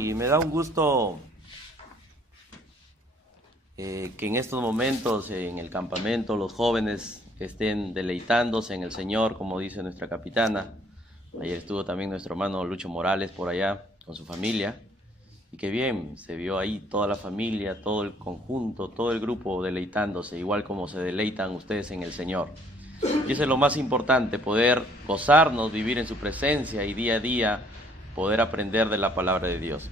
Y me da un gusto que en estos momentos en el campamento los jóvenes estén deleitándose en el Señor, como dice nuestra capitana. Ayer estuvo también nuestro hermano Lucho Morales por allá con su familia. Y qué bien, se vio ahí toda la familia, todo el conjunto, todo el grupo deleitándose, igual como se deleitan ustedes en el Señor. Y eso es lo más importante, poder gozarnos, vivir en su presencia y día a día poder aprender de la palabra de Dios.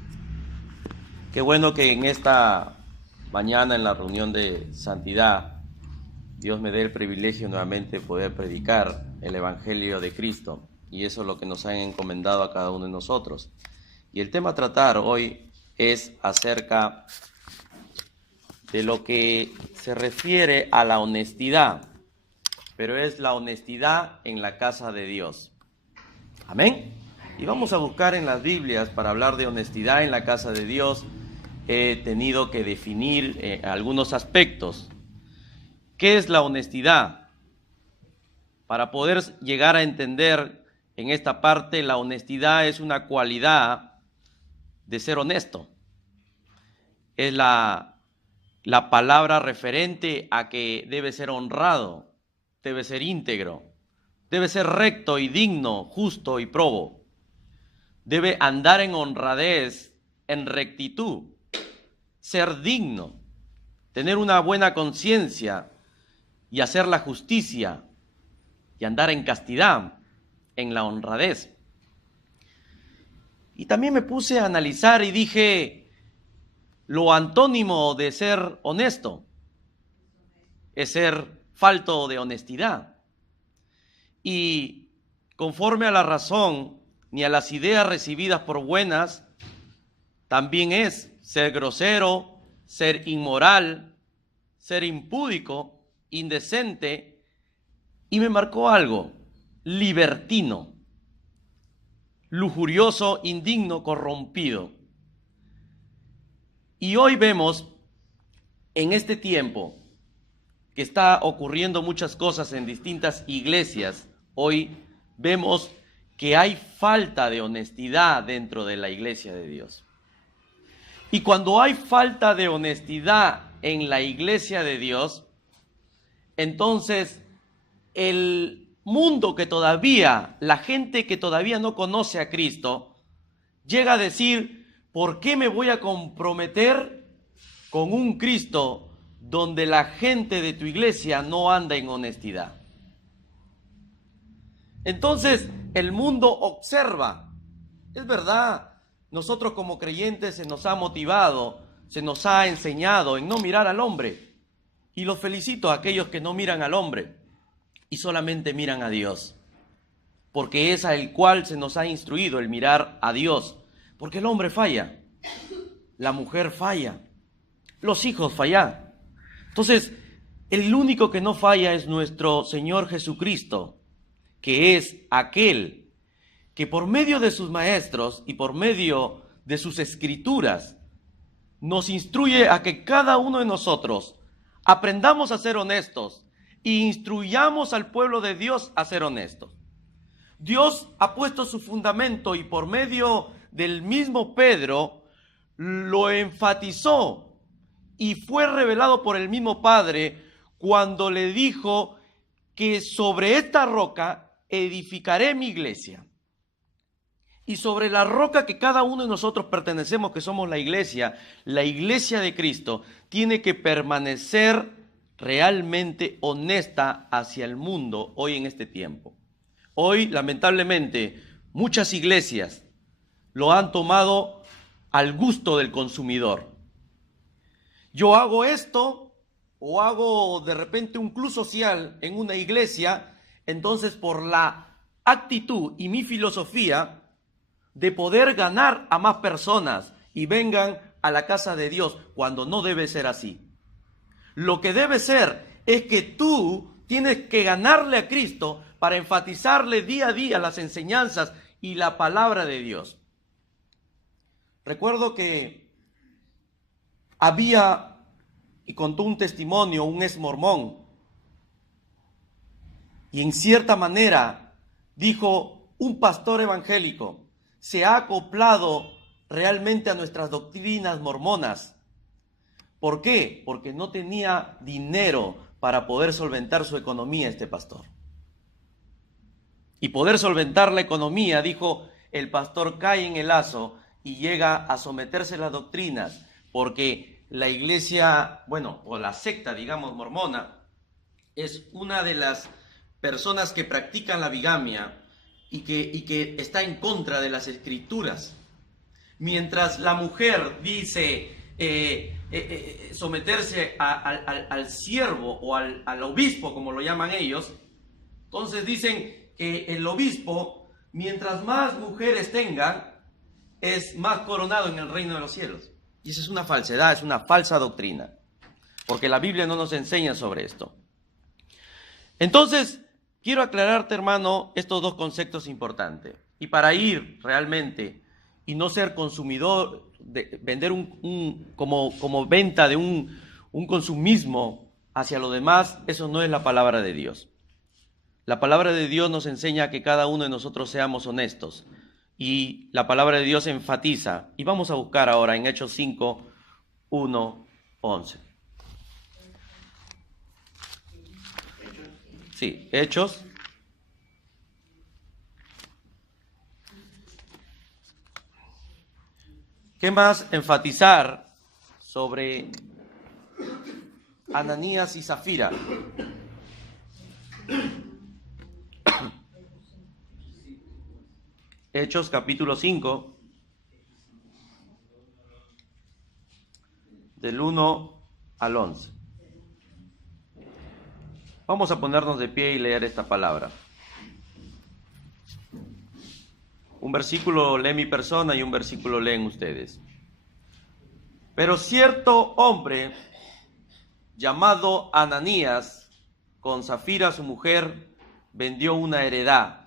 Qué bueno que en esta mañana, en la reunión de santidad, Dios me dé el privilegio nuevamente de poder predicar el Evangelio de Cristo. Y eso es lo que nos han encomendado a cada uno de nosotros. Y el tema a tratar hoy es acerca de lo que se refiere a la honestidad, pero es la honestidad en la casa de Dios. Amén. Y vamos a buscar en las Biblias para hablar de honestidad en la casa de Dios. He tenido que definir algunos aspectos. ¿Qué es la honestidad? Para poder llegar a entender en esta parte, la honestidad es una cualidad de ser honesto. Es la palabra referente a que debe ser honrado, debe ser íntegro, debe ser recto y digno, justo y probo. Debe andar en honradez, en rectitud, ser digno, tener una buena conciencia y hacer la justicia y andar en castidad, en la honradez. Y también me puse a analizar y dije, lo antónimo de ser honesto es ser falto de honestidad. Y conforme a la razón ni a las ideas recibidas por buenas, también es ser grosero, ser inmoral, ser impúdico, indecente, y me marcó algo, libertino, lujurioso, indigno, corrompido. Y hoy vemos en este tiempo que está ocurriendo muchas cosas en distintas iglesias, hoy vemos que hay falta de honestidad dentro de la iglesia de Dios. Y cuando hay falta de honestidad en la iglesia de Dios, entonces el mundo que todavía, la gente que todavía no conoce a Cristo, llega a decir, ¿por qué me voy a comprometer con un Cristo donde la gente de tu iglesia no anda en honestidad? Entonces el mundo observa, es verdad, nosotros como creyentes se nos ha motivado, se nos ha enseñado en no mirar al hombre. Y los felicito a aquellos que no miran al hombre y solamente miran a Dios. Porque es al cual se nos ha instruido el mirar a Dios. Porque el hombre falla, la mujer falla, los hijos fallan. Entonces, el único que no falla es nuestro Señor Jesucristo, que es aquel que por medio de sus maestros y por medio de sus escrituras nos instruye a que cada uno de nosotros aprendamos a ser honestos e instruyamos al pueblo de Dios a ser honestos. Dios ha puesto su fundamento y por medio del mismo Pedro lo enfatizó y fue revelado por el mismo Padre cuando le dijo que sobre esta roca edificaré mi iglesia. Y sobre la roca que cada uno de nosotros pertenecemos, que somos la iglesia de Cristo, tiene que permanecer realmente honesta hacia el mundo hoy en este tiempo. Hoy, lamentablemente, muchas iglesias lo han tomado al gusto del consumidor. Yo hago esto o hago de repente un club social en una iglesia, entonces por la actitud y mi filosofía de poder ganar a más personas y vengan a la casa de Dios, cuando no debe ser así. Lo que debe ser es que tú tienes que ganarle a Cristo para enfatizarle día a día las enseñanzas y la palabra de Dios. Recuerdo que había, y contó un testimonio, un ex mormón, y en cierta manera dijo, un pastor evangélico se ha acoplado realmente a nuestras doctrinas mormonas. ¿Por qué? Porque no tenía dinero para poder solventar su economía este pastor. Y poder solventar la economía, dijo, el pastor cae en el lazo y llega a someterse a las doctrinas, porque la iglesia, bueno, o la secta, digamos, mormona, es una de las personas que practican la bigamia y que está en contra de las escrituras. Mientras la mujer dice someterse al siervo o al obispo, como lo llaman ellos, entonces dicen que el obispo, mientras más mujeres tengan, es más coronado en el reino de los cielos. Y esa es una falsedad, es una falsa doctrina, porque la Biblia no nos enseña sobre esto. Entonces, quiero aclararte, hermano, estos dos conceptos importantes. Y para ir realmente y no ser consumidor, vender como venta de un consumismo hacia lo demás, eso no es la palabra de Dios. La palabra de Dios nos enseña que cada uno de nosotros seamos honestos. Y la palabra de Dios enfatiza. Y vamos a buscar ahora en Hechos 5, 1, 11. Sí, Hechos. ¿Qué más enfatizar sobre Ananías y Zafira? Hechos capítulo 5, del 1 al 11. Vamos a ponernos de pie y leer esta palabra. Un versículo lee mi persona y un versículo leen ustedes. Pero cierto hombre llamado Ananías, con Zafira su mujer, vendió una heredad.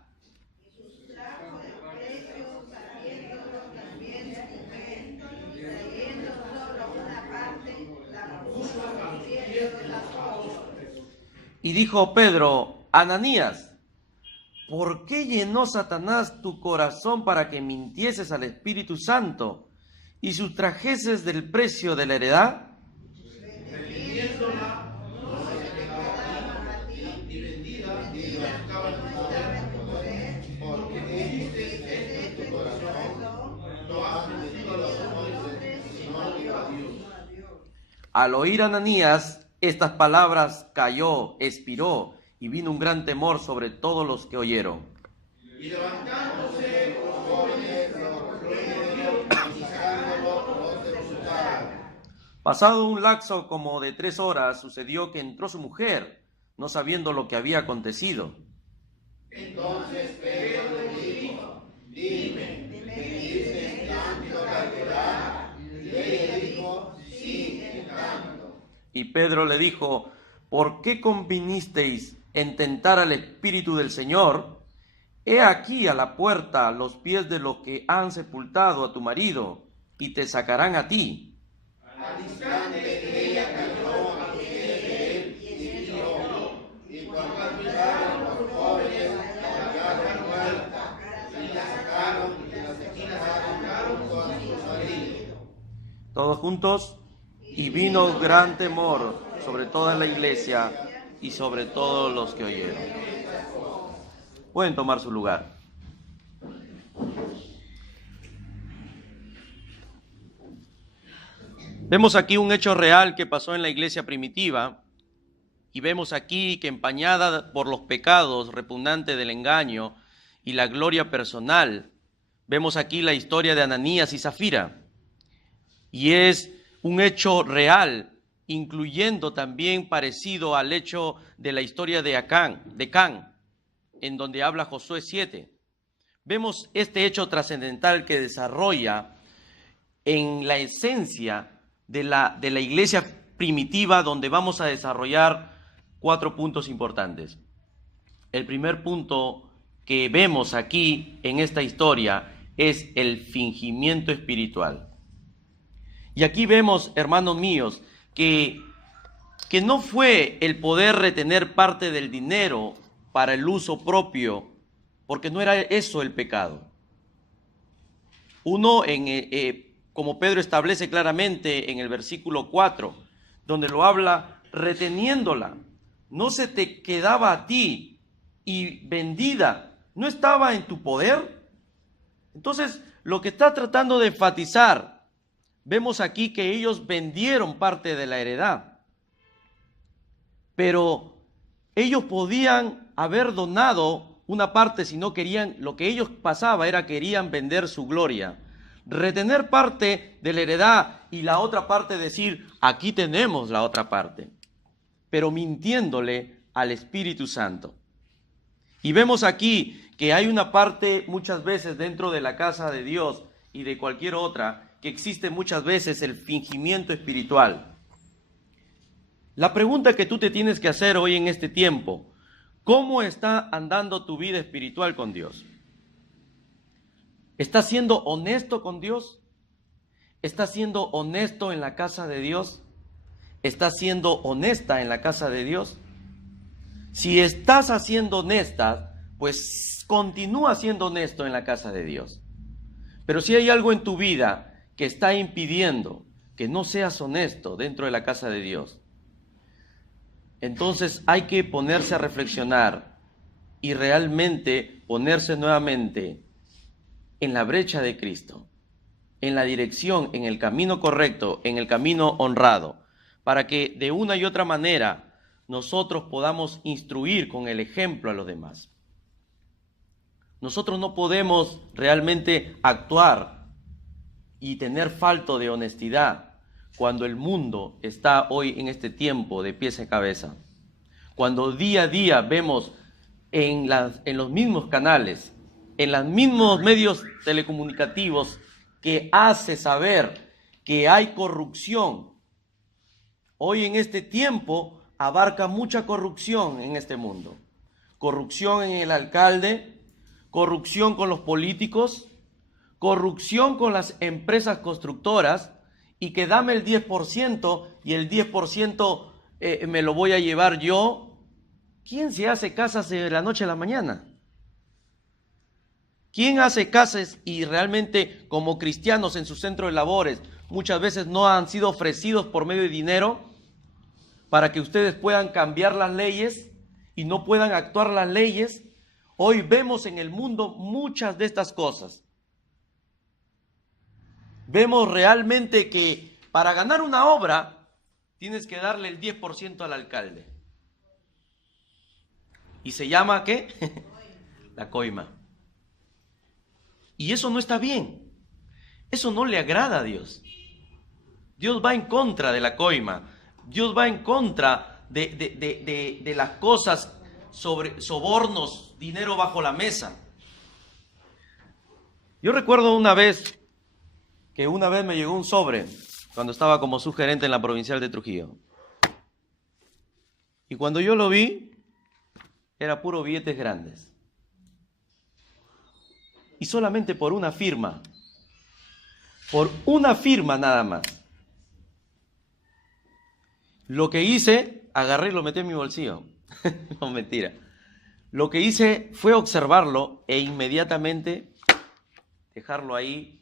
Y dijo Pedro, Ananías, ¿por qué llenó Satanás tu corazón para que mintieses al Espíritu Santo y sustrajeses del precio de la heredad? Al oír Ananías estas palabras, cayó, expiró, y vino un gran temor sobre todos los que oyeron. Y levantándose los jóvenes, y sacándolo, los sepultaron. Pasado un lapso como de 3 horas, sucedió que entró su mujer, no sabiendo lo que había acontecido. Entonces Pedro le dijo, dime, ¿me dices tanto la verdad? Y ella dijo, sí, en tanto. Y Pedro le dijo, ¿por qué convinisteis en tentar al Espíritu del Señor? He aquí a la puerta los pies de los que han sepultado a tu marido, y te sacarán a ti. Al instante ella cayó a los pies de él y expiró. Y cuando entraron los jóvenes, la hallaron muerta, y la sacaron con su marido. Todos juntos. Y vino gran temor sobre toda la iglesia y sobre todos los que oyeron. Pueden tomar su lugar. Vemos aquí un hecho real que pasó en la iglesia primitiva y vemos aquí que empañada por los pecados repugnantes del engaño y la gloria personal, vemos aquí la historia de Ananías y Zafira. Y es un hecho real, incluyendo también parecido al hecho de la historia de Can, en donde habla Josué 7. Vemos este hecho trascendental que desarrolla en la esencia de la iglesia primitiva, donde vamos a desarrollar 4 puntos importantes. El primer punto que vemos aquí en esta historia es el fingimiento espiritual. Y aquí vemos, hermanos míos, que no fue el poder retener parte del dinero para el uso propio, porque no era eso el pecado. Uno, como Pedro establece claramente en el versículo 4, donde lo habla reteniéndola. No se te quedaba a ti y vendida, ¿no estaba en tu poder? Entonces, lo que está tratando de enfatizar, vemos aquí que ellos vendieron parte de la heredad, pero ellos podían haber donado una parte si no querían. Lo que ellos pasaba era querían vender su gloria, retener parte de la heredad y la otra parte decir, aquí tenemos la otra parte, pero mintiéndole al Espíritu Santo. Y vemos aquí que hay una parte muchas veces dentro de la casa de Dios y de cualquier otra, que existe muchas veces el fingimiento espiritual. La pregunta que tú te tienes que hacer hoy en este tiempo, ¿cómo está andando tu vida espiritual con Dios? ¿Estás siendo honesto con Dios? ¿Estás siendo honesto en la casa de Dios? ¿Estás siendo honesta en la casa de Dios? Si estás haciendo honesta, pues continúa siendo honesto en la casa de Dios. Pero si hay algo en tu vida que está impidiendo que no seas honesto dentro de la casa de Dios, entonces hay que ponerse a reflexionar y realmente ponerse nuevamente en la brecha de Cristo, en la dirección, en el camino correcto, en el camino honrado, para que de una y otra manera nosotros podamos instruir con el ejemplo a los demás. Nosotros no podemos realmente actuar y tener falta de honestidad cuando el mundo está hoy en este tiempo de pies a cabeza. Cuando día a día vemos en los mismos canales, en los mismos medios telecomunicativos, que hace saber que hay corrupción. Hoy en este tiempo abarca mucha corrupción en este mundo. Corrupción en el alcalde, corrupción con los políticos, corrupción con las empresas constructoras, y que dame el 10% y el 10% me lo voy a llevar yo. ¿Quién se hace casas de la noche a la mañana? ¿Quién hace casas y realmente como cristianos en su centro de labores muchas veces no han sido ofrecidos por medio de dinero para que ustedes puedan cambiar las leyes y no puedan actuar las leyes? Hoy vemos en el mundo muchas de estas cosas. Vemos realmente que para ganar una obra tienes que darle el 10% al alcalde. ¿Y se llama qué? La coima. Y eso no está bien. Eso no le agrada a Dios. Dios va en contra de la coima. Dios va en contra de las cosas sobre sobornos, dinero bajo la mesa. Yo recuerdo una vez me llegó un sobre cuando estaba como subgerente en la provincial de Trujillo. Y cuando yo lo vi, era puro billetes grandes. Y solamente por una firma nada más. Lo que hice, agarré y lo metí en mi bolsillo. No, mentira. Lo que hice fue observarlo e inmediatamente dejarlo ahí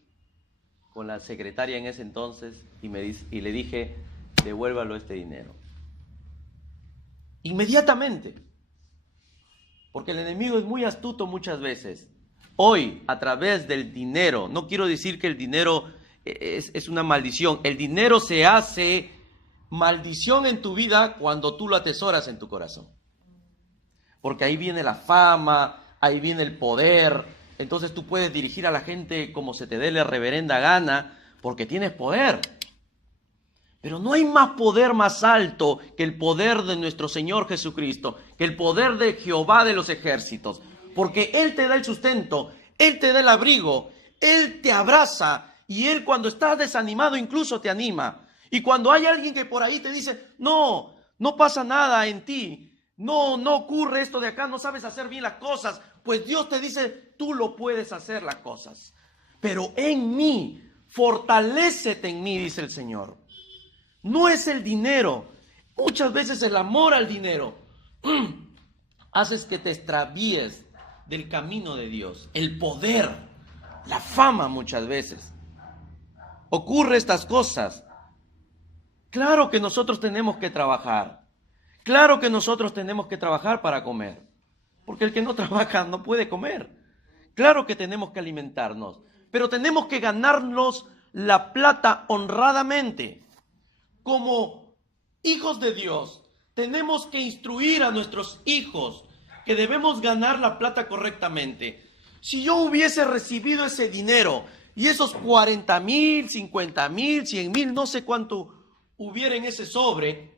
con la secretaria en ese entonces y le dije, devuélvalo este dinero. Inmediatamente. Porque el enemigo es muy astuto muchas veces. Hoy, a través del dinero, no quiero decir que el dinero es una maldición. El dinero se hace maldición en tu vida cuando tú lo atesoras en tu corazón. Porque ahí viene la fama, ahí viene el poder. Entonces tú puedes dirigir a la gente como se te dé la reverenda gana, porque tienes poder. Pero no hay más poder más alto que el poder de nuestro Señor Jesucristo, que el poder de Jehová de los ejércitos. Porque Él te da el sustento, Él te da el abrigo, Él te abraza y Él cuando estás desanimado incluso te anima. Y cuando hay alguien que por ahí te dice, no pasa nada en ti, no ocurre esto de acá, no sabes hacer bien las cosas, pues Dios te dice, tú lo puedes hacer las cosas. Pero en mí, fortalécete en mí, dice el Señor. No es el dinero, muchas veces el amor al dinero haces que te extravíes del camino de Dios. El poder, la fama muchas veces. Ocurre estas cosas. Claro que nosotros tenemos que trabajar. Claro que nosotros tenemos que trabajar para comer. Porque el que no trabaja no puede comer. Claro que tenemos que alimentarnos. Pero tenemos que ganarnos la plata honradamente. Como hijos de Dios, tenemos que instruir a nuestros hijos que debemos ganar la plata correctamente. Si yo hubiese recibido ese dinero y esos 40,000, 50,000, 100,000, no sé cuánto hubiera en ese sobre,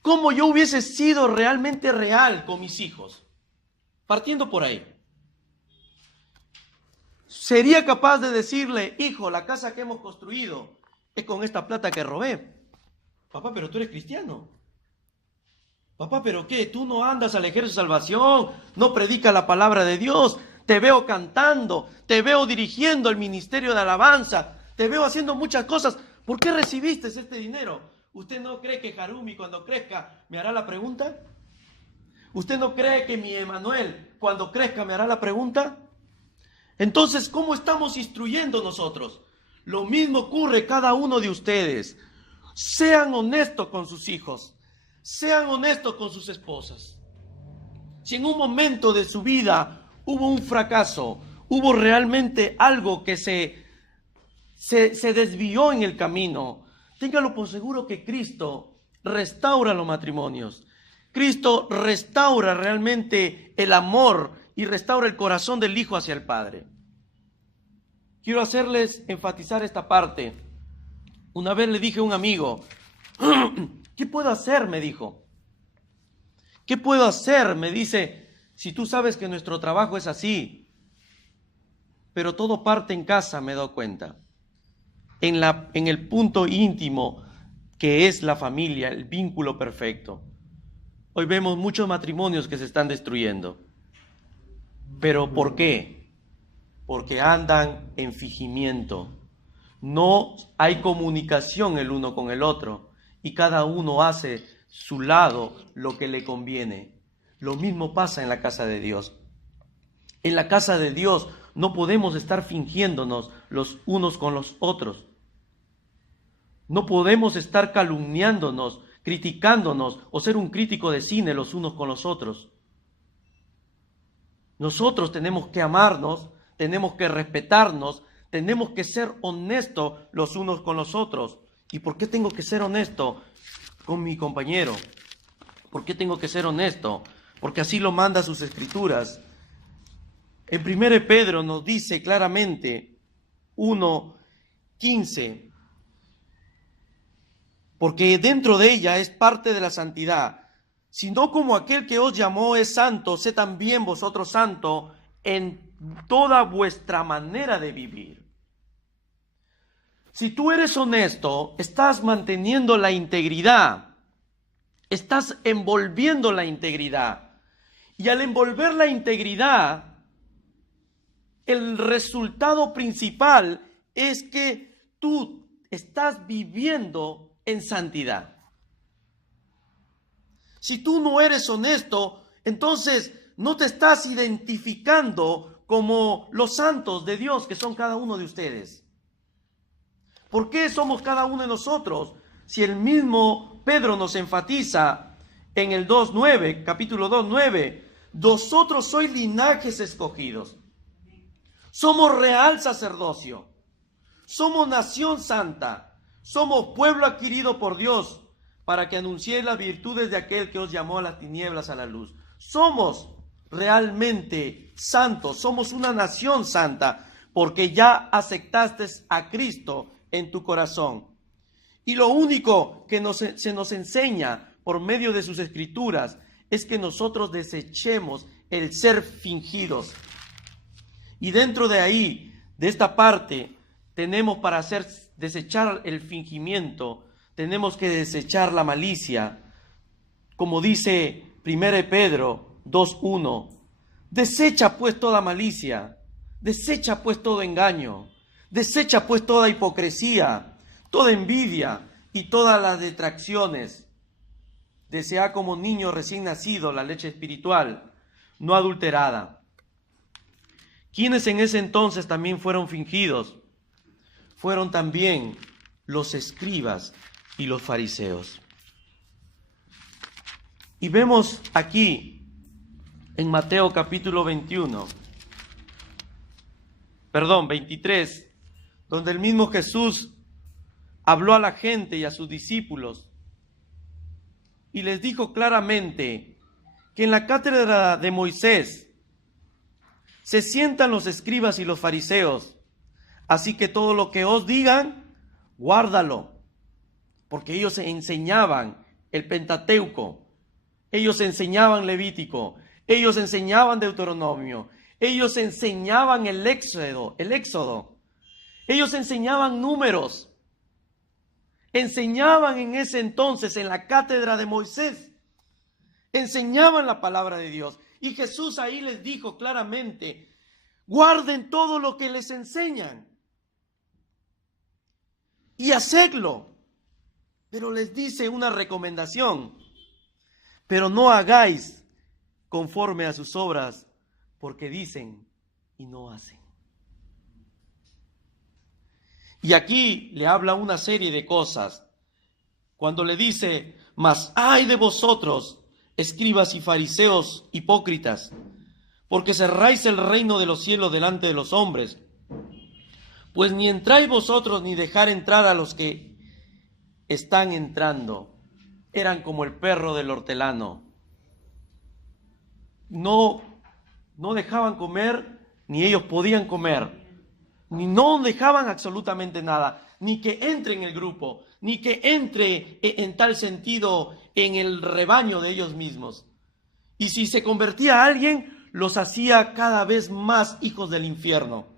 ¿cómo yo hubiese sido realmente real con mis hijos? Partiendo por ahí. ¿Sería capaz de decirle, hijo, la casa que hemos construido es con esta plata que robé? Papá, pero tú eres cristiano. Papá, pero ¿qué? Tú no andas al ejército de salvación, no predicas la palabra de Dios. Te veo cantando, te veo dirigiendo el ministerio de alabanza, te veo haciendo muchas cosas. ¿Por qué recibiste este dinero? ¿Usted no cree que Harumi cuando crezca me hará la pregunta? ¿Usted no cree que mi Emanuel cuando crezca me hará la pregunta? Entonces, ¿cómo estamos instruyendo nosotros? Lo mismo ocurre cada uno de ustedes. Sean honestos con sus hijos. Sean honestos con sus esposas. Si en un momento de su vida hubo un fracaso, hubo realmente algo que se desvió en el camino, téngalo por seguro que Cristo restaura los matrimonios. Cristo restaura realmente el amor y restaura el corazón del hijo hacia el padre. Quiero hacerles enfatizar esta parte. Una vez le dije a un amigo, ¿qué puedo hacer? Me dijo. ¿Qué puedo hacer? Me dice, si tú sabes que nuestro trabajo es así, pero todo parte en casa, me he dado cuenta. En el punto íntimo que es la familia, el vínculo perfecto. Hoy vemos muchos matrimonios que se están destruyendo. ¿Pero por qué? Porque andan en fingimiento. No hay comunicación el uno con el otro y cada uno hace su lado lo que le conviene. Lo mismo pasa en la casa de Dios. En la casa de Dios no podemos estar fingiéndonos los unos con los otros. No podemos estar calumniándonos, criticándonos o ser un crítico de cine los unos con los otros. Nosotros tenemos que amarnos, tenemos que respetarnos, tenemos que ser honestos los unos con los otros. ¿Y por qué tengo que ser honesto con mi compañero? ¿Por qué tengo que ser honesto? Porque así lo manda sus escrituras. En 1 Pedro nos dice claramente, 1:15, porque dentro de ella es parte de la santidad, sino como aquel que os llamó es santo, sé también vosotros santo en toda vuestra manera de vivir. Si tú eres honesto, estás manteniendo la integridad, estás envolviendo la integridad. Y al envolver la integridad, el resultado principal es que tú estás viviendo en santidad. Si tú no eres honesto, entonces no te estás identificando como los santos de Dios que son cada uno de ustedes. ¿Por qué somos cada uno de nosotros? Si el mismo Pedro nos enfatiza en el 2:9, capítulo 2:9, vosotros sois linajes escogidos, somos real sacerdocio, somos nación santa, somos pueblo adquirido por Dios, para que anunciéis las virtudes de aquel que os llamó a las tinieblas a la luz. Somos realmente santos, somos una nación santa, porque ya aceptaste a Cristo en tu corazón. Y lo único que se nos enseña por medio de sus escrituras es que nosotros desechemos el ser fingidos. Y dentro de ahí, de esta parte, tenemos para desechar el fingimiento, tenemos que desechar la malicia. Como dice 1 Pedro 2:1, desecha pues toda malicia, desecha pues todo engaño, desecha pues toda hipocresía, toda envidia y todas las detracciones. Desea como niño recién nacido la leche espiritual, no adulterada, ¿Quiénes en ese entonces también fueron fingidos? Fueron también los escribas y los fariseos. Y vemos aquí en Mateo capítulo 23, donde el mismo Jesús habló a la gente y a sus discípulos y les dijo claramente que en la cátedra de Moisés se sientan los escribas y los fariseos, así que todo lo que os digan, guárdalo, porque ellos enseñaban el Pentateuco, ellos enseñaban Levítico, ellos enseñaban Deuteronomio, ellos enseñaban el Éxodo, ellos enseñaban Números, enseñaban en ese entonces en la cátedra de Moisés, enseñaban la palabra de Dios. Y Jesús ahí les dijo claramente, guarden todo lo que les enseñan y hacedlo. Pero les dice una recomendación, pero no hagáis conforme a sus obras, porque dicen y no hacen. Y aquí le habla una serie de cosas. Cuando le dice, mas ay de vosotros, escribas y fariseos hipócritas, porque cerráis el reino de los cielos delante de los hombres, pues ni entráis vosotros ni dejar entrar a los que están entrando. Eran como el perro del hortelano. No dejaban comer, ni ellos podían comer. Ni no dejaban absolutamente nada, ni que entre en el grupo, ni que entre en tal sentido en el rebaño de ellos mismos. Y si se convertía a alguien, los hacía cada vez más hijos del infierno.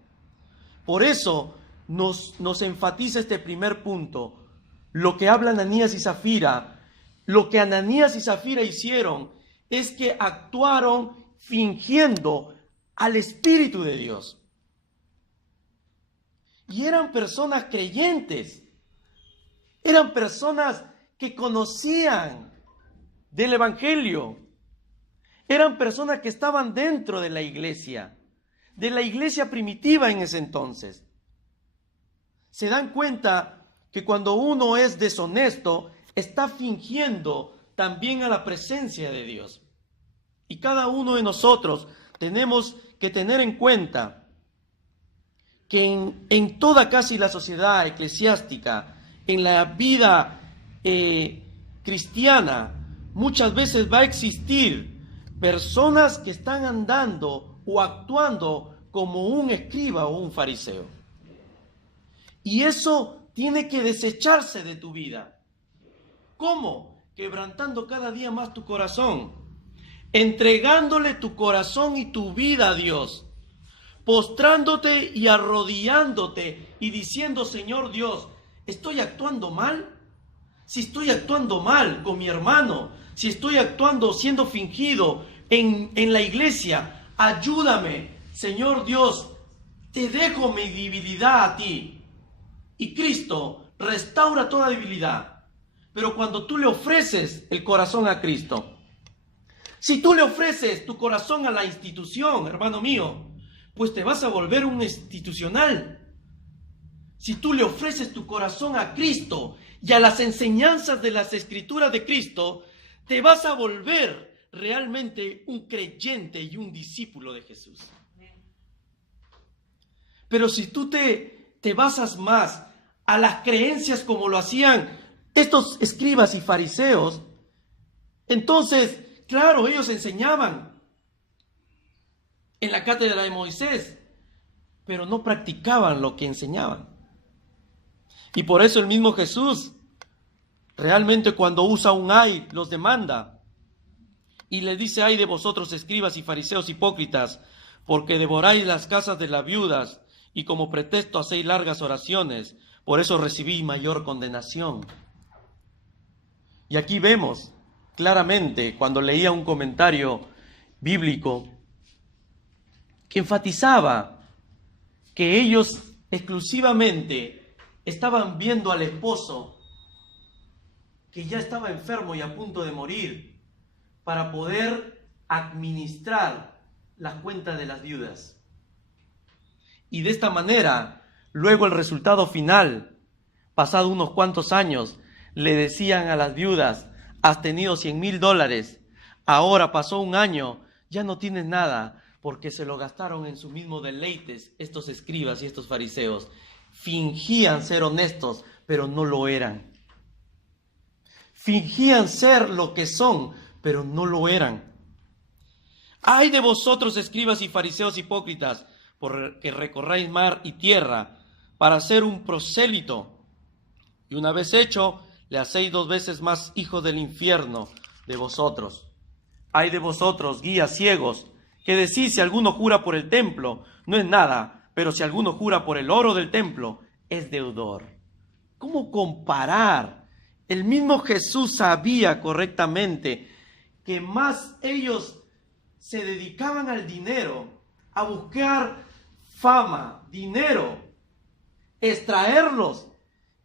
Por eso nos enfatiza este primer punto. Lo que habla Ananías y Zafira, lo que Ananías y Zafira hicieron es que actuaron fingiendo al Espíritu de Dios. Y eran personas creyentes, eran personas que conocían del Evangelio, eran personas que estaban dentro de la iglesia primitiva en ese entonces. Se dan cuenta que cuando uno es deshonesto, está fingiendo también a la presencia de Dios. Y cada uno de nosotros tenemos que tener en cuenta que en toda casi la sociedad eclesiástica, en la vida cristiana, muchas veces va a existir personas que están andando o actuando como un escriba o un fariseo. Y eso tiene que desecharse de tu vida. ¿Cómo? Quebrantando cada día más tu corazón, entregándole tu corazón y tu vida a Dios, postrándote y arrodillándote y diciendo, Señor Dios, ¿estoy actuando mal? Si estoy actuando mal con mi hermano, si estoy actuando siendo fingido en la iglesia, ayúdame, Señor Dios, te dejo mi debilidad a ti. Y Cristo restaura toda debilidad. Pero cuando tú le ofreces el corazón a Cristo, si tú le ofreces tu corazón a la institución, hermano mío, pues te vas a volver un institucional. Si tú le ofreces tu corazón a Cristo y a las enseñanzas de las Escrituras de Cristo, te vas a volver realmente un creyente y un discípulo de Jesús. Pero si tú te basas más a las creencias como lo hacían estos escribas y fariseos, entonces, claro, ellos enseñaban en la cátedra de Moisés, pero no practicaban lo que enseñaban. Y por eso el mismo Jesús, realmente cuando usa un ay, los demanda. Y les dice, ay de vosotros escribas y fariseos hipócritas, porque devoráis las casas de las viudas, y como pretexto hacéis largas oraciones, por eso recibí mayor condenación. Y aquí vemos claramente, cuando leía un comentario bíblico, que enfatizaba que ellos exclusivamente estaban viendo al esposo que ya estaba enfermo y a punto de morir para poder administrar las cuentas de las viudas. Y de esta manera, luego el resultado final, pasado unos cuantos años, le decían a las viudas: has tenido $100,000, ahora pasó un año, ya no tienes nada, porque se lo gastaron en sus mismos deleites estos escribas y estos fariseos. Fingían ser honestos, pero no lo eran. Fingían ser lo que son, pero no lo eran. ¡Ay de vosotros, escribas y fariseos hipócritas, porque recorráis mar y tierra para ser un prosélito! Y una vez hecho, le hacéis 2 veces más hijos del infierno de vosotros. ¡Ay de vosotros, guías ciegos, que decís: si alguno jura por el templo, no es nada, pero si alguno jura por el oro del templo, es deudor! ¿Cómo comparar? El mismo Jesús sabía correctamente que más ellos se dedicaban al dinero, a buscar fama, dinero, extraerlos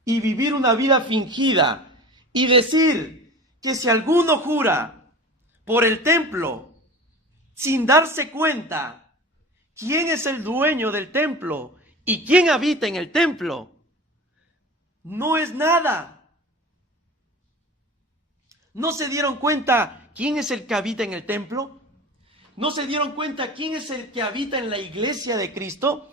y vivir una vida fingida, y decir que si alguno jura por el templo, sin darse cuenta quién es el dueño del templo y quién habita en el templo, no es nada. ¿No se dieron cuenta quién es el que habita en el templo? ¿No se dieron cuenta quién es el que habita en la iglesia de Cristo?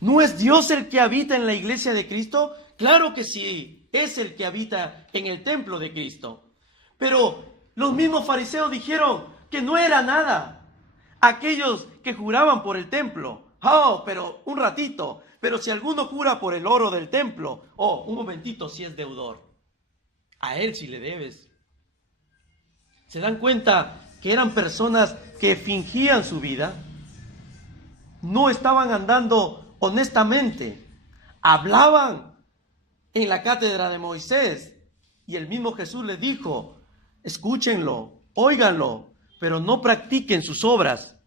¿No es Dios el que habita en la iglesia de Cristo? Claro que sí, es el que habita en el templo de Cristo. Pero los mismos fariseos dijeron que no era nada. Aquellos que juraban por el templo: oh, pero un ratito, pero si alguno jura por el oro del templo, oh, un momentito, si es deudor. A él sí le debes. ¿Se dan cuenta que eran personas que fingían su vida? No estaban andando honestamente. Hablaban en la cátedra de Moisés y el mismo Jesús les dijo: escúchenlo, óiganlo, pero no practiquen sus obras.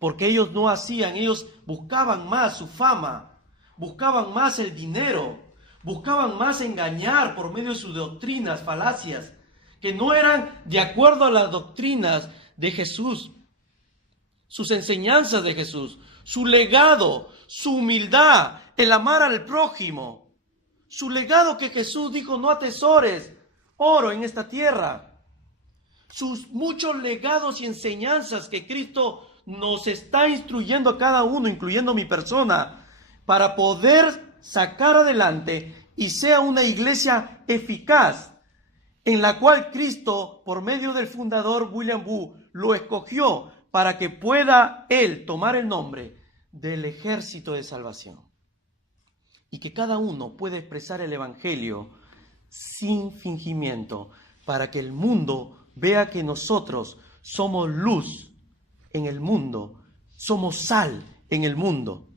Porque ellos no hacían, ellos buscaban más su fama, buscaban más el dinero, buscaban más engañar por medio de sus doctrinas, falacias, que no eran de acuerdo a las doctrinas de Jesús, sus enseñanzas de Jesús, su legado, su humildad, el amar al prójimo, su legado que Jesús dijo: no atesores oro en esta tierra. Sus muchos legados y enseñanzas que Cristo nos está instruyendo a cada uno, incluyendo mi persona, para poder sacar adelante y sea una iglesia eficaz, en la cual Cristo, por medio del fundador William Booth, lo escogió para que pueda él tomar el nombre del ejército de salvación. Y que cada uno pueda expresar el evangelio sin fingimiento, para que el mundo vea que nosotros somos luz en el mundo, somos sal en el mundo.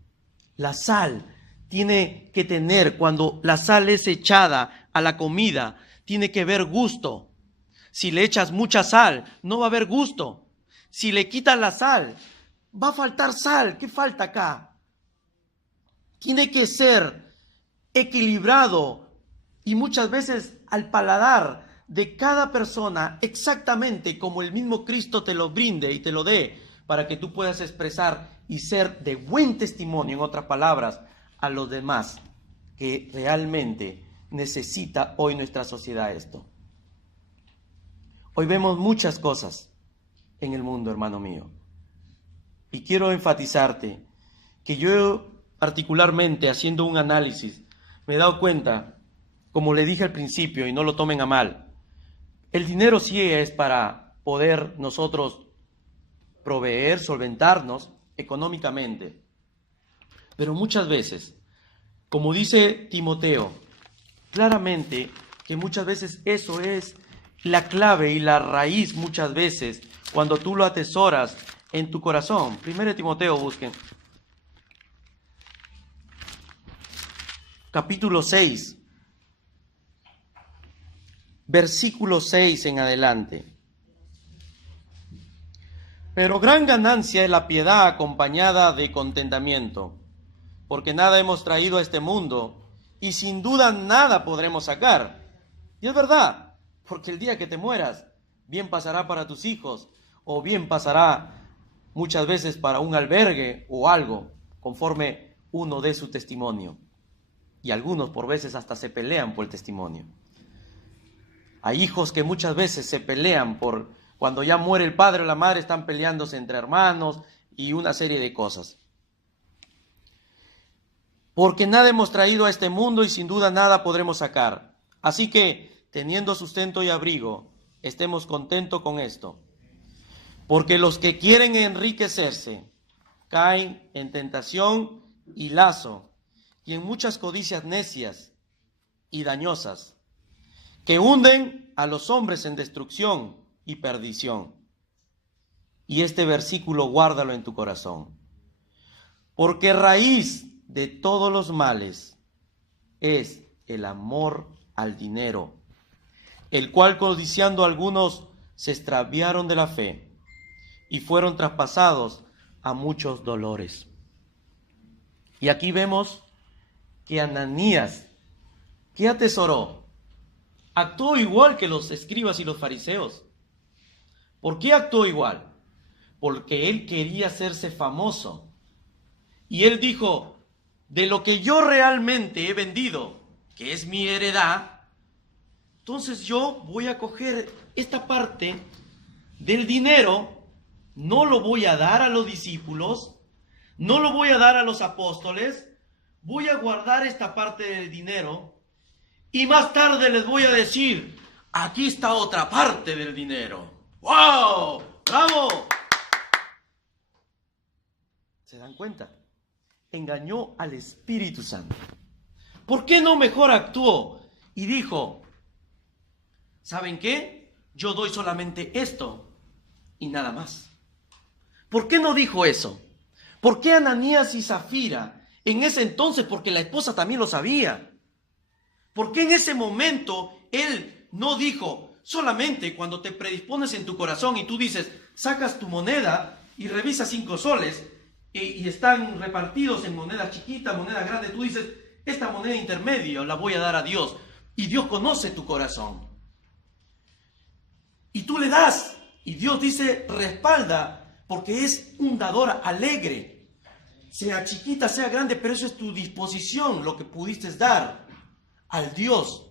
La sal tiene que tener, cuando la sal es echada a la comida, tiene que haber gusto. Si le echas mucha sal, no va a haber gusto. Si le quitas la sal, va a faltar sal. ¿Qué falta acá? Tiene que ser equilibrado y muchas veces al paladar de cada persona, exactamente como el mismo Cristo te lo brinde y te lo dé, para que tú puedas expresar y ser de buen testimonio, en otras palabras, a los demás, que realmente necesita hoy nuestra sociedad esto. Hoy vemos muchas cosas en el mundo, hermano mío, y quiero enfatizarte que yo particularmente, haciendo un análisis, me he dado cuenta, como le dije al principio, y no lo tomen a mal, el dinero sí es para poder nosotros proveer, solventarnos económicamente, pero muchas veces, como dice Timoteo, claramente que muchas veces eso es la clave y la raíz, muchas veces, cuando tú lo atesoras en tu corazón. 1 Timoteo, busquen. Capítulo 6, versículo 6 en adelante. Pero gran ganancia es la piedad acompañada de contentamiento, porque nada hemos traído a este mundo y sin duda nada podremos sacar. Y es verdad, porque el día que te mueras, bien pasará para tus hijos, o bien pasará muchas veces para un albergue o algo. conforme uno dé su testimonio. Y algunos por veces hasta se pelean por el testimonio. Hay hijos que muchas veces se pelean por cuando ya muere el padre o la madre, están peleándose entre hermanos y una serie de cosas. Porque nada hemos traído a este mundo y sin duda nada podremos sacar. Así que, teniendo sustento y abrigo, estemos contentos con esto. Porque los que quieren enriquecerse caen en tentación y lazo y en muchas codicias necias y dañosas que hunden a los hombres en destrucción y perdición. Y este versículo guárdalo en tu corazón. Porque raíz de todos los males es el amor al dinero, el cual codiciando algunos se extraviaron de la fe y fueron traspasados a muchos dolores. Y aquí vemos que Ananías, ¿qué atesoró? Actuó igual que los escribas y los fariseos. ¿Por qué actuó igual? Porque él quería hacerse famoso. Y él dijo, de lo que yo realmente he vendido, que es mi heredad, entonces yo voy a coger esta parte del dinero, no lo voy a dar a los discípulos, no lo voy a dar a los apóstoles, voy a guardar esta parte del dinero y más tarde les voy a decir, aquí está otra parte del dinero. ¡Wow! ¡Bravo! ¿Se dan cuenta? Engañó al Espíritu Santo. ¿Por qué no mejor actuó y dijo, ¿saben qué? Yo doy solamente esto y nada más? ¿Por qué no dijo eso? ¿Por qué Ananías y Zafira en ese entonces? Porque la esposa también lo sabía. ¿Por qué en ese momento él no dijo, solamente cuando te predispones en tu corazón y tú dices, sacas tu moneda y revisas 5 soles y están repartidos en monedas chiquitas, monedas grandes, tú dices, esta moneda intermedia la voy a dar a Dios y Dios conoce tu corazón y tú le das y Dios dice, respalda, porque es un dador alegre, sea chiquita, sea grande, pero eso es tu disposición, lo que pudiste dar al Dios.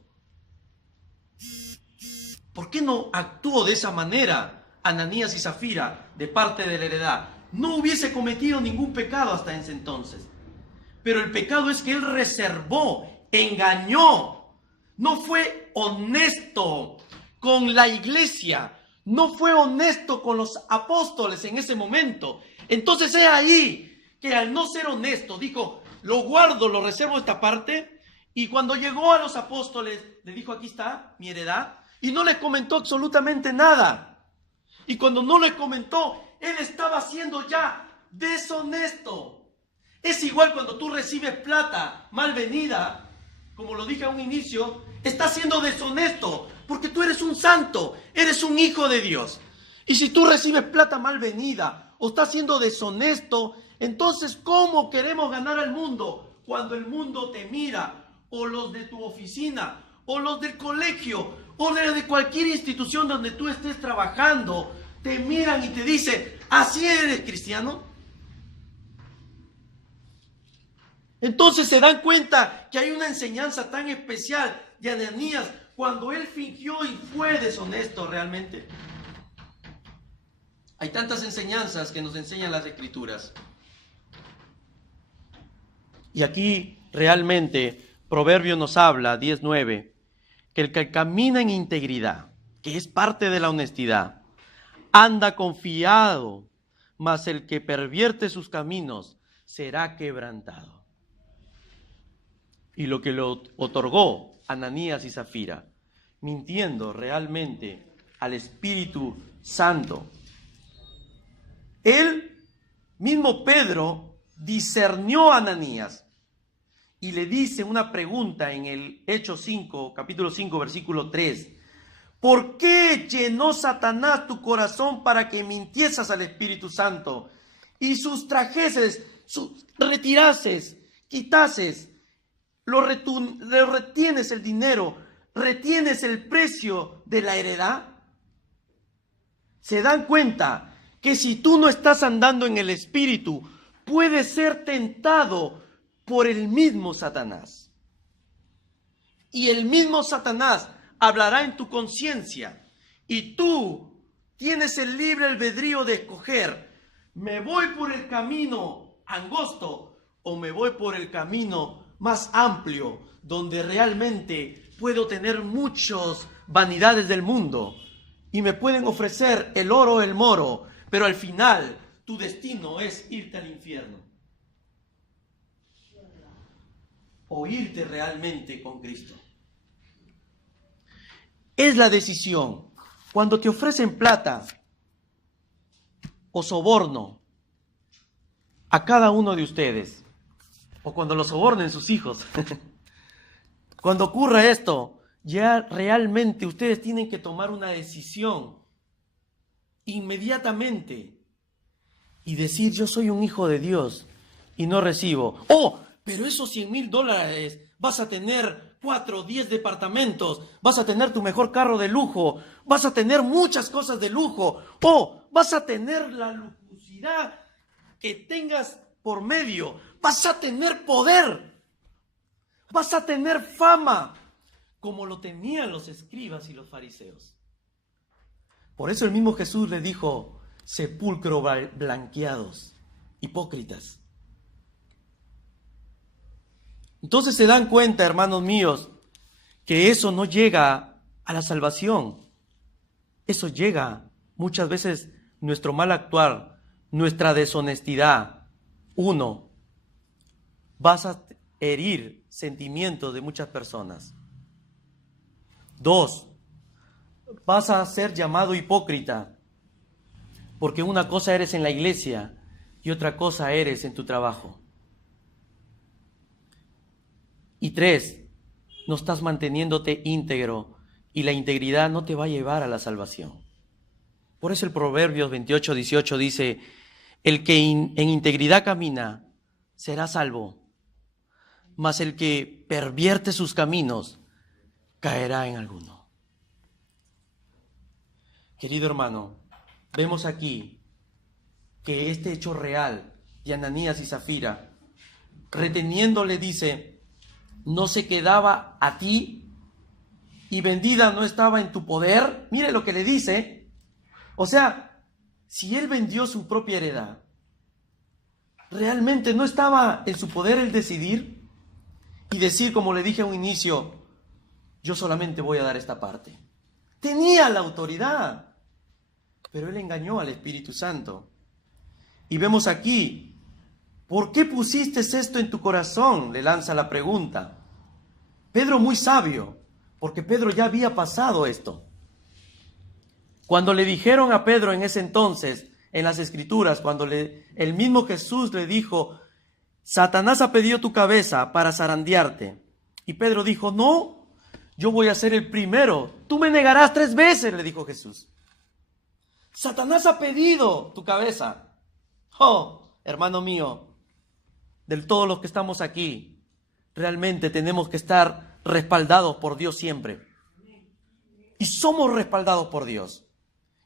¿Por qué no actuó de esa manera Ananías y Zafira de parte de la heredad? No hubiese cometido ningún pecado hasta ese entonces. Pero el pecado es que él reservó, engañó, no fue honesto con la iglesia, no fue honesto con los apóstoles en ese momento. Entonces es ahí que al no ser honesto dijo, lo guardo, lo reservo esta parte. Y cuando llegó a los apóstoles, le dijo, aquí está mi heredad. Y no les comentó absolutamente nada. Y cuando no les comentó, él estaba siendo ya deshonesto. Es igual cuando tú recibes plata mal venida, como lo dije a un inicio, estás siendo deshonesto, porque tú eres un santo, eres un hijo de Dios. Y si tú recibes plata mal venida o estás siendo deshonesto, entonces ¿cómo queremos ganar al mundo? Cuando el mundo te mira, o los de tu oficina, o los del colegio, o de cualquier institución donde tú estés trabajando, te miran y te dicen, ¿así eres cristiano? Entonces se dan cuenta que hay una enseñanza tan especial de Ananías cuando él fingió y fue deshonesto realmente. Hay tantas enseñanzas que nos enseñan las Escrituras. Y aquí realmente Proverbio nos habla, 10:9, que el que camina en integridad, que es parte de la honestidad, anda confiado, mas el que pervierte sus caminos será quebrantado. Y lo que le otorgó Ananías y Zafira, mintiendo realmente al Espíritu Santo. Él mismo, Pedro, discernió a Ananías y le dice una pregunta en el Hechos 5, capítulo 5, versículo 3. ¿Por qué llenó Satanás tu corazón para que mintieses al Espíritu Santo y sustrajeses, retirases, quitases, lo retienes el dinero, retienes el precio de la heredad? ¿Se dan cuenta que si tú no estás andando en el Espíritu, puede ser tentado por el mismo Satanás. Y el mismo Satanás hablará en tu conciencia. Y tú tienes el libre albedrío de escoger: ¿me voy por el camino angosto o me voy por el camino más amplio, donde realmente puedo tener muchas vanidades del mundo y me pueden ofrecer el oro o el moro, pero al final tu destino es irte al infierno? O irte realmente con Cristo. Es la decisión. Cuando te ofrecen plata o soborno a cada uno de ustedes, o cuando lo sobornen sus hijos, cuando ocurra esto, ya realmente ustedes tienen que tomar una decisión inmediatamente y decir: yo soy un hijo de Dios y no recibo. ¡Oh! Pero esos $100,000 vas a tener 4 o 10 departamentos, vas a tener tu mejor carro de lujo, vas a tener muchas cosas de lujo, o vas a tener la lujosidad que tengas por medio, vas a tener poder, vas a tener fama, como lo tenían los escribas y los fariseos. Por eso el mismo Jesús le dijo: sepulcro blanqueados, hipócritas. Entonces se dan cuenta, hermanos míos, que eso no llega a la salvación. Eso llega muchas veces nuestro mal actuar, nuestra deshonestidad. 1, vas a herir sentimientos de muchas personas. 2, vas a ser llamado hipócrita, porque una cosa eres en la iglesia y otra cosa eres en tu trabajo. Y 3, no estás manteniéndote íntegro y la integridad no te va a llevar a la salvación. Por eso el Proverbios 28:18 dice: el que en integridad camina será salvo, mas el que pervierte sus caminos caerá en alguno. Querido hermano, vemos aquí que este hecho real de Ananías y Zafira, reteniéndole, dice: no se quedaba a ti y vendida no estaba en tu poder. Mire lo que le dice. O sea, si él vendió su propia heredad, ¿realmente no estaba en su poder el decidir y decir, como le dije a un inicio: yo solamente voy a dar esta parte? Tenía la autoridad, pero él engañó al Espíritu Santo. Y vemos aquí: ¿por qué pusiste esto en tu corazón?, le lanza la pregunta. Pedro, muy sabio, porque Pedro ya había pasado esto. Cuando le dijeron a Pedro en ese entonces, en las Escrituras, cuando el mismo Jesús le dijo: Satanás ha pedido tu cabeza para zarandearte. Y Pedro dijo: no, yo voy a ser el primero. Tú me negarás 3 veces, le dijo Jesús. Satanás ha pedido tu cabeza. Oh, hermano mío, de todos los que estamos aquí, realmente tenemos que estar respaldados por Dios siempre. Y somos respaldados por Dios.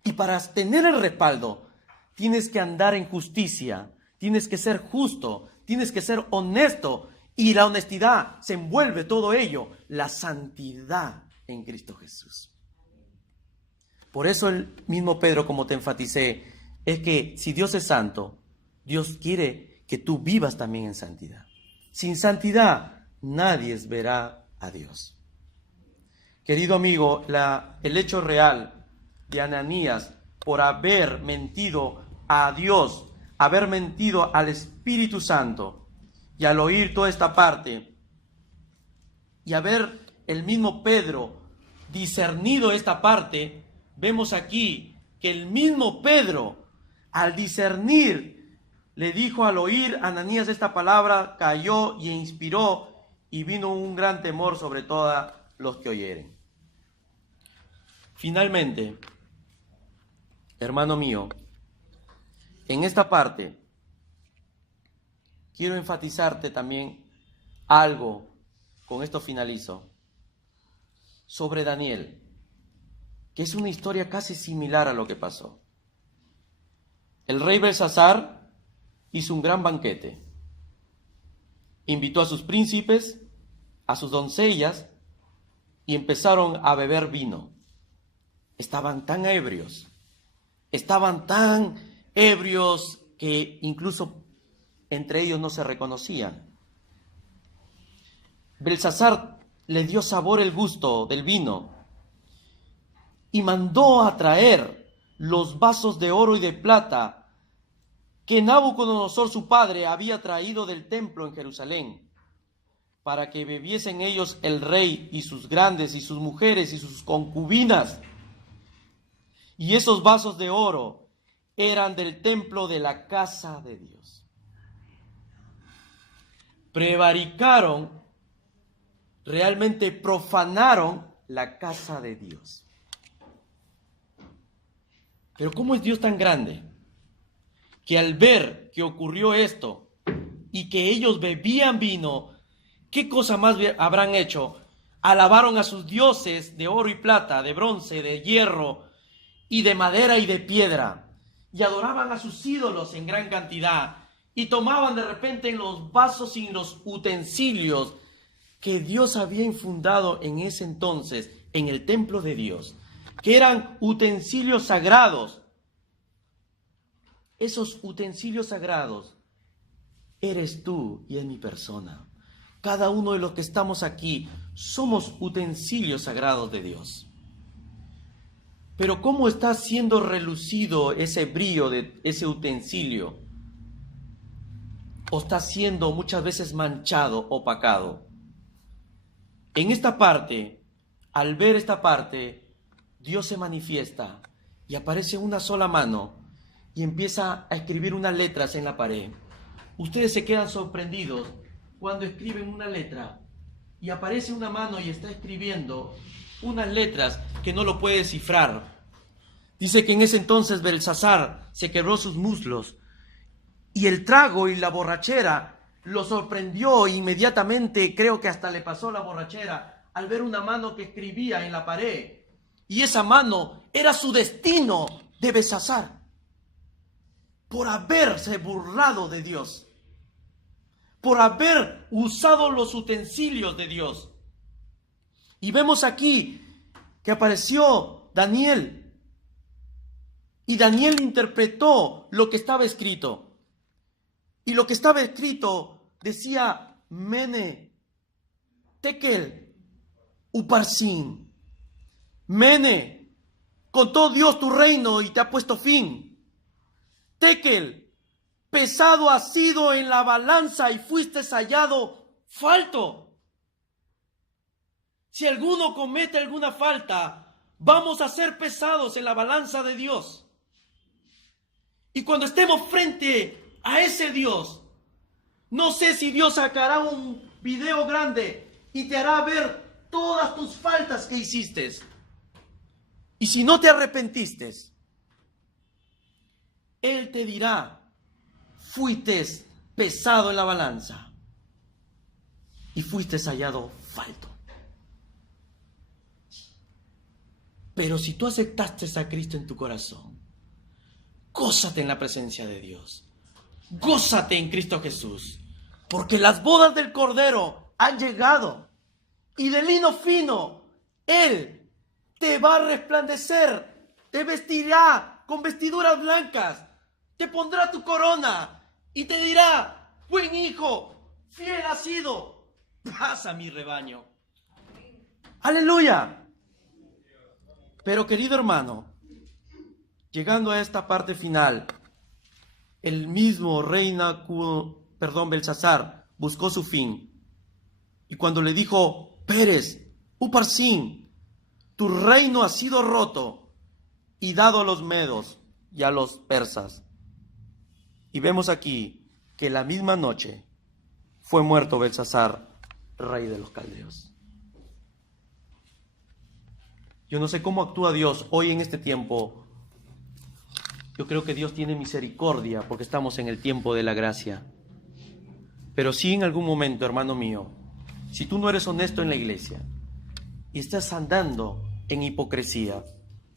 Y para tener el respaldo, tienes que andar en justicia, tienes que ser justo, tienes que ser honesto. Y la honestidad se envuelve todo ello, la santidad en Cristo Jesús. Por eso el mismo Pedro, como te enfaticé, es que si Dios es santo, Dios quiere que tú vivas también en santidad. Sin santidad nadie verá a Dios. Querido amigo, el hecho real de Ananías por haber mentido a Dios, haber mentido al Espíritu Santo, y al oír toda esta parte, y haber el mismo Pedro discernido esta parte, vemos aquí que el mismo Pedro, al discernir, le dijo al oír a Ananías esta palabra, cayó y inspiró, y vino un gran temor sobre todos los que oyeren. Finalmente, hermano mío, en esta parte quiero enfatizarte también algo, con esto finalizo, sobre Daniel, que es una historia casi similar a lo que pasó. El rey Belsasar hizo un gran banquete. Invitó a sus príncipes, a sus doncellas, y empezaron a beber vino. Estaban tan ebrios que incluso entre ellos no se reconocían. Belsasar le dio sabor el gusto del vino y mandó a traer los vasos de oro y de plata que Nabucodonosor su padre había traído del templo en Jerusalén, para que bebiesen ellos el rey y sus grandes y sus mujeres y sus concubinas. Y esos vasos de oro eran del templo de la casa de Dios. Prevaricaron, realmente profanaron la casa de Dios. Pero ¿cómo es Dios tan grande? Que al ver que ocurrió esto y que ellos bebían vino, ¿qué cosa más habrán hecho? Alabaron a sus dioses de oro y plata, de bronce, de hierro y de madera y de piedra, y adoraban a sus ídolos en gran cantidad, y tomaban de repente en los vasos y en los utensilios que Dios había infundado en ese entonces en el templo de Dios, que eran utensilios sagrados. Esos utensilios sagrados eres tú y es mi persona. Cada uno de los que estamos aquí somos utensilios sagrados de Dios. Pero ¿cómo está siendo relucido ese brillo de ese utensilio? ¿O está siendo muchas veces manchado, opacado? En esta parte, al ver esta parte, Dios se manifiesta y aparece una sola mano y empieza a escribir unas letras en la pared. Ustedes se quedan sorprendidos cuando escriben una letra y aparece una mano y está escribiendo unas letras que no lo puede descifrar. Dice que en ese entonces Belsasar se quebró sus muslos y el trago y la borrachera lo sorprendió inmediatamente. Creo que hasta le pasó la borrachera al ver una mano que escribía en la pared, y esa mano era su destino de Belsasar por haberse burlado de Dios, por haber usado los utensilios de Dios. Y vemos aquí que apareció Daniel, y Daniel interpretó lo que estaba escrito. Y lo que estaba escrito decía: Mene, Tekel, Uparsin. Mene, contó Dios tu reino y te ha puesto fin. Tekel, pesado has sido en la balanza y fuiste hallado falto. Si alguno comete alguna falta, vamos a ser pesados en la balanza de Dios. Y cuando estemos frente a ese Dios, no sé si Dios sacará un video grande y te hará ver todas tus faltas que hiciste. Y si no te arrepentiste, Él te dirá: fuiste pesado en la balanza y fuiste hallado falto. Pero si tú aceptaste a Cristo en tu corazón, gózate en la presencia de Dios. Gózate en Cristo Jesús, porque las bodas del Cordero han llegado, y de lino fino Él te va a resplandecer, te vestirá con vestiduras blancas, te pondrá tu corona y te dirá: buen hijo, fiel has sido, pasa mi rebaño. ¡Aleluya! Pero querido hermano, llegando a esta parte final, el mismo Belsasar buscó su fin. Y cuando le dijo: Pérez, Uparsin, tu reino ha sido roto y dado a los medos y a los persas. Y vemos aquí que la misma noche fue muerto Belsasar, rey de los caldeos. Yo no sé cómo actúa Dios hoy en este tiempo. Yo creo que Dios tiene misericordia porque estamos en el tiempo de la gracia. Pero sí, en algún momento, hermano mío, si tú no eres honesto en la iglesia y estás andando en hipocresía,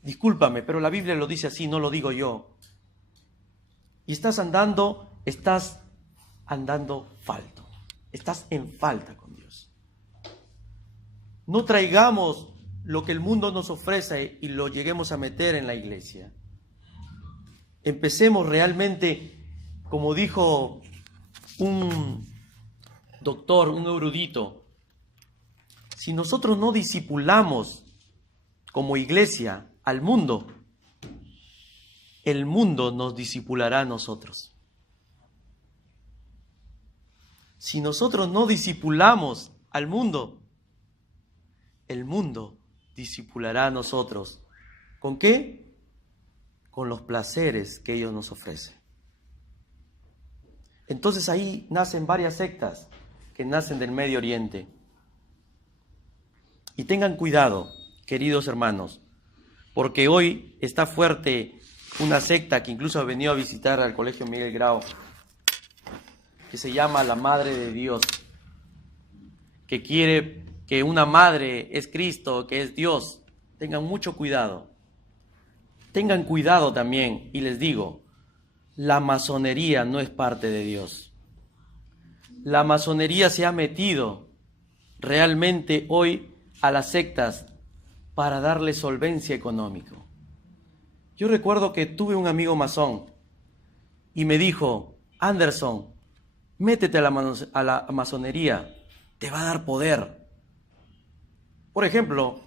discúlpame, pero la Biblia lo dice así, no lo digo yo, y estás andando estás andando falto, estás en falta con Dios. No traigamos lo que el mundo nos ofrece y lo lleguemos a meter en la iglesia. Empecemos realmente, como dijo un doctor, un erudito, si nosotros no discipulamos como iglesia al mundo, el mundo nos discipulará a nosotros. Si nosotros no discipulamos al mundo, el mundo discipulará a nosotros. ¿Con qué? Con los placeres que ellos nos ofrecen. Entonces ahí nacen varias sectas que nacen del Medio Oriente. Y tengan cuidado, queridos hermanos, porque hoy está fuerte una secta que incluso ha venido a visitar al Colegio Miguel Grau, que se llama la Madre de Dios, que quiere que una madre es Cristo, que es Dios. Tengan mucho cuidado. Tengan cuidado también, y les digo, la masonería no es parte de Dios. La masonería se ha metido realmente hoy a las sectas para darle solvencia económica. Yo recuerdo que tuve un amigo masón y me dijo: Anderson, métete a la masonería, te va a dar poder. Por ejemplo,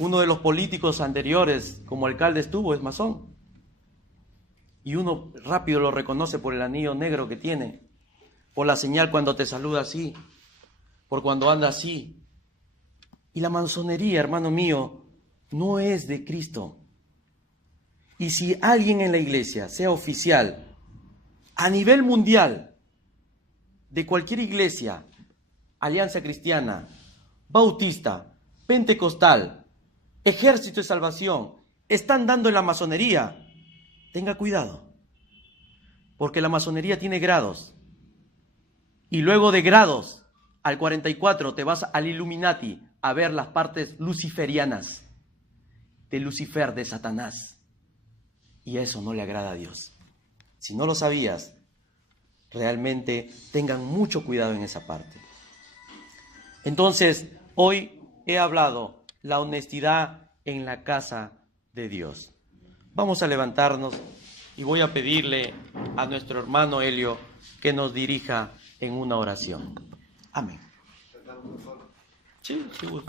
uno de los políticos anteriores como alcalde es masón. Y uno rápido lo reconoce por el anillo negro que tiene, por la señal cuando te saluda así, por cuando anda así. Y la masonería, hermano mío, no es de Cristo. Y si alguien en la iglesia, sea oficial, a nivel mundial, de cualquier iglesia, Alianza Cristiana, Bautista, Pentecostal, Ejército de Salvación, están dando en la masonería, tenga cuidado, porque la masonería tiene grados, y luego de grados, al 44 te vas al Illuminati a ver las partes luciferianas de Lucifer, de Satanás, y eso no le agrada a Dios. Si no lo sabías, realmente tengan mucho cuidado en esa parte. Entonces, hoy he hablado la honestidad en la casa de Dios. Vamos a levantarnos y voy a pedirle a nuestro hermano Helio que nos dirija en una oración. Amén. Sí, seguro.